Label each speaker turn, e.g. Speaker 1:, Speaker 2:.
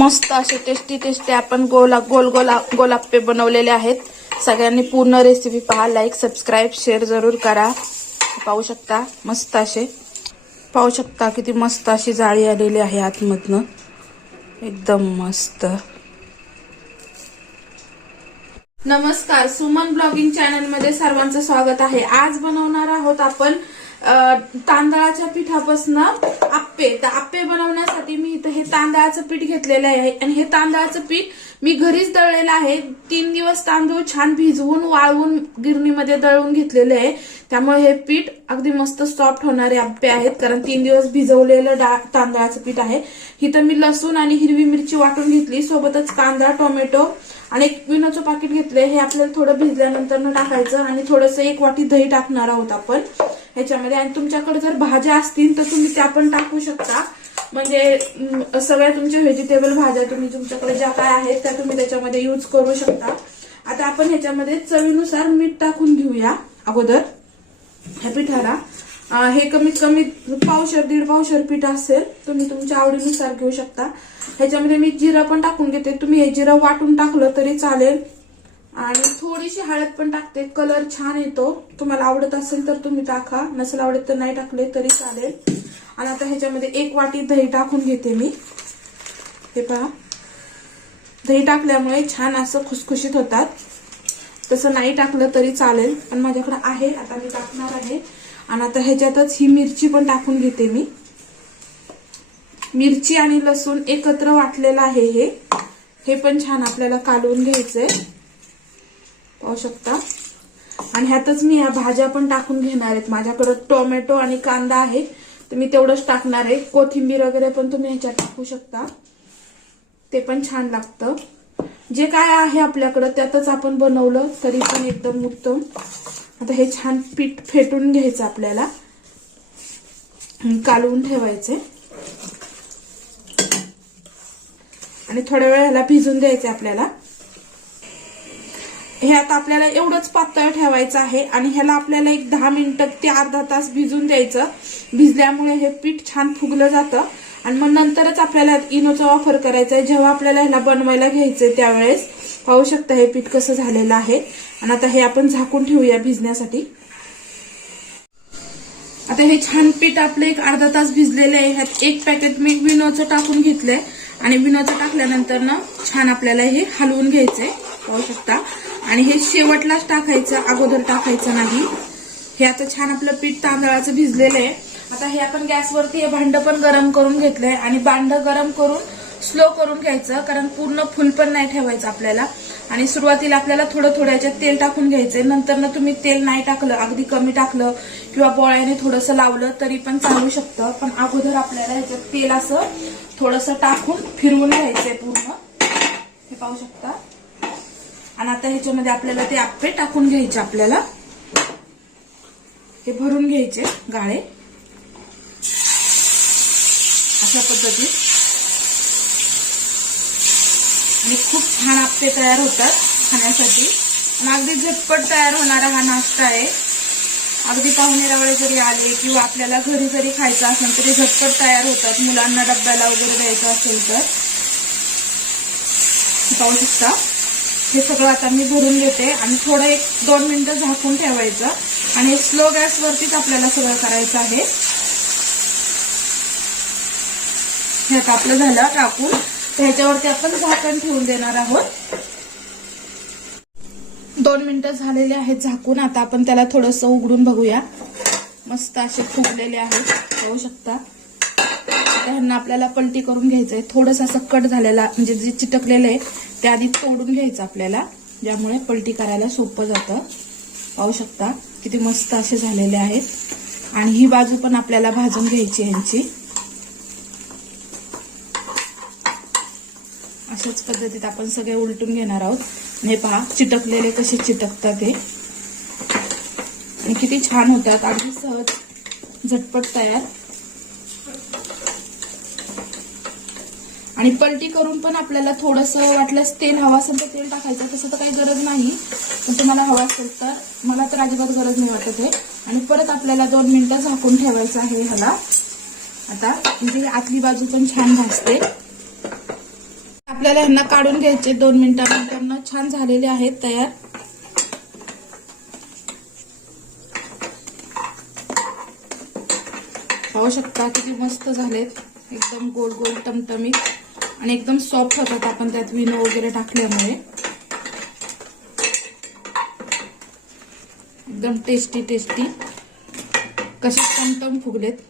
Speaker 1: मस्त असे tasty tasty आपण गोला गोल गोला गोलाप्पे बनवलेले आहेत. सगळ्यांनी पूर्ण रेसिपी पहा. लाईक सबस्क्राईब शेअर जरूर करा. पाहू शकता मस्त असे. पाहू शकता किती मस्त अशी जाळी आलेली आहे आतमधनं. एकदम मस्त. नमस्कार सुमन ब्लॉगिंग चॅनलमध्ये सर्वांचं स्वागत आहे. आज बनवणार आहोत आपण तांदळाच्या पिठापासून आप्पे. तर आप्पे बनवण्यासाठी मी इथं हे तांदळाचं पीठ घेतलेलं आहे. आणि हे तांदळाचं पीठ मी घरीच दळलेलं आहे. तीन दिवस तांदूळ छान भिजवून वाळवून गिरणीमध्ये दळून घेतलेले आहे. त्यामुळे हे पीठ अगदी मस्त सॉफ्ट होणारे आप्पे आहेत. कारण तीन दिवस भिजवलेलं डाळ तांदळाचं पीठ आहे. इथं मी लसूण आणि हिरवी मिरची वाटून घेतली. सोबतच कांदा टोमॅटो आणि एक विनाचं पाकिट घेतलंय. हे आपल्याला थोडं भिजल्यानंतर टाकायचं आणि थोडंसं एक वाटी दही टाकणार आहोत आपण ह्याच्यामध्ये. आणि तुमच्याकडे जर भाज्या असतील तर तुम्ही त्या पण टाकू शकता. म्हणजे सगळ्या तुमच्या व्हेजिटेबल भाज्या तुम्ही तुमच्याकडे ज्या काय आहेत त्या तुम्ही त्याच्यामध्ये यूज करू शकता. आता आपण ह्याच्यामध्ये चवीनुसार मीठ टाकून घेऊया अगोदर. ह्या पिठाला. हे कमीत कमी पावशर दीड पावशर पीठ असेल तुम्ही तुमच्या आवडीनुसार घेऊ शकता. ह्याच्यामध्ये मी जिरं पण टाकून घेते. तुम्ही हे जिरं वाटून टाकलं तरी चालेल. आणि थोडीशी हळद पण टाकते. कलर छान येतो. तुम्हाला आवडत असेल तर तुम्ही टाका. नसेल आवडत तर नाही टाकले तरी चालेल. आणि आता ह्याच्यामध्ये एक वाटी दही टाकून घेते मी. हे पहा. दही टाकल्यामुळे छान असं खुसखुशीत होतात. तसं नाही टाकलं तरी चालेल. पण माझ्याकडे आहे. आता मी टाकणार आहे. आणि आता ह्याच्यातच ही मिरची पण टाकून घेते मी. मिरची आणि लसूण एकत्र वाटलेलं आहे हे. हे पण छान आपल्याला कालवून घ्यायचंय. पाहू शकता. आणि ह्यातच मी ह्या भाज्या पण टाकून घेणार आहेत. माझ्याकडे टोमॅटो आणि कांदा आहे. तर मी तेवढंच टाकणार आहे. कोथिंबीर वगैरे पण तुम्ही ह्याच्यात टाकू शकता. ते पण छान लागतं. जे काय आहे आपल्याकडं त्यातच आपण बनवलं तरी पण एकदम उत्तम. आता हे छान पीठ फेटून घ्यायचं आपल्याला. कालवून ठेवायचे. आणि थोड्या वेळ ह्याला भिजून द्यायचे आपल्याला. हे आता आपल्याला एवढंच पातळ ठेवायचं आहे आणि ह्याला आपल्याला एक दहा मिनिटं ते अर्धा तास भिजून द्यायचं. भिजल्यामुळे हे पीठ छान फुगलं जातं. आणि मग नंतरच आपल्याला इनोचा वापर करायचा आहे. जेव्हा आपल्याला ह्याला बनवायला घ्यायचंय त्यावेळेस पाहू शकता हे पीठ कसं झालेलं आहे. आणि आता हे आपण झाकून ठेवूया भिजण्यासाठी. आता हे छान पीठ आपलं एक अर्धा तास भिजलेलं आहे. ह्यात एक पॅकेट मी विनोचं टाकून घेतलंय. आणि विनोचं टाकल्यानंतर ना छान आपल्याला हे हलवून घ्यायचंय. पाहू शकता. आणि हे शेवटलाच टाकायचं अगोदर टाकायचं नाही. हे आता छान आपलं पीठ तांदळाचं भिजलेलं आहे. आता हे आपण गॅसवरती हे भांड पण गरम करून घेतलंय. आणि भांड गरम करून स्लो करून घ्यायचं कारण पूर्ण फुल पण नाही ठेवायचं आपल्याला. आणि सुरुवातीला आपल्याला थोडं थोडं याच्यात तेल टाकून घ्यायचंय नंतर ना तुम्ही तेल नाही टाकलं अगदी कमी टाकलं किंवा बोळ्याने थोडंसं लावलं तरी पण चालू शकतं. पण अगोदर आपल्याला याच्यात तेल असं थोडंसं टाकून फिरवून घ्यायचंय पूर्ण. हे पाहू शकता. आणि आता ह्याच्यामध्ये आपल्याला ते आप्पे टाकून घ्यायचे आपल्याला. हे भरून घ्यायचे गाळे. अशा पद्धतीत. आणि खूप छान आप्पे तयार होतात खाण्यासाठी. आणि अगदी झटपट तयार होणारा हा नाश्ता आहे. अगदी पाहुणे रावळे जरी आले किंवा आपल्याला घरी जरी खायचं असेल तरी झटपट तयार होतात. मुलांना डब्याला वगैरे द्यायचं असेल तर. पाहू शकता. हे सगळं आता मी भरून घेते आणि थोडं एक दोन मिनिटं झाकून ठेवायचं. आणि स्लो गॅसवरतीच आपल्याला सगळं करायचं आहे. हे आता आपलं झालं टाकून. ह्याच्यावरती आपण झाकण ठेवून देणार आहोत. दोन मिनिटं झालेले आहेत झाकून. आता आपण त्याला थोडंसं उघडून बघूया. मस्त असे फुगलेले आहेत. पाहू शकता. ह्यांना आपल्याला पलटी करून घ्यायचंय. थोडंसं असं कट झालेला म्हणजे जे चिटकलेलं आहे ते आधी तोडून घ्यायचं आपल्याला. ज्यामुळे पलटी करायला सोपं जातं. पाहू शकता. किती मस्त असे झालेले आहेत. आणि ही बाजू पण आपल्याला भाजून घ्यायची ह्यांची अशाच पद्धतीत आपण सगळे उलटून घेणार आहोत. हे पहा चिटकलेले कसे चिटकतात हे. आणि किती छान होतात. अगदी सहज झटपट तयार. आणि पलटी करून पण आपल्याला थोडंसं वाटल्यास तेल हवं असेल तर तेल टाकायचं. तसं तर काही गरज नाही. पण तुम्हाला हवं असेल तर मला तर अजिबात गरज नाही वाटत आहे आणि परत आपल्याला दोन मिनिटं झाकून ठेवायचं आहे ह्याला. आता म्हणजे आतली बाजू पण छान भासते आपल्याला ह्यांना काढून घ्यायचे. दोन मिनिटानंतर ना छान झालेले आहेत तयार. पाहू शकता किती मस्त झालेत. एकदम गोल गोल टमटमीत आणि एकदम सॉफ्ट होतात आपण त्यात विनो वगैरे टाकल्यामुळे. एकदम टेस्टी टेस्टी कसे टमटम फुगलेत.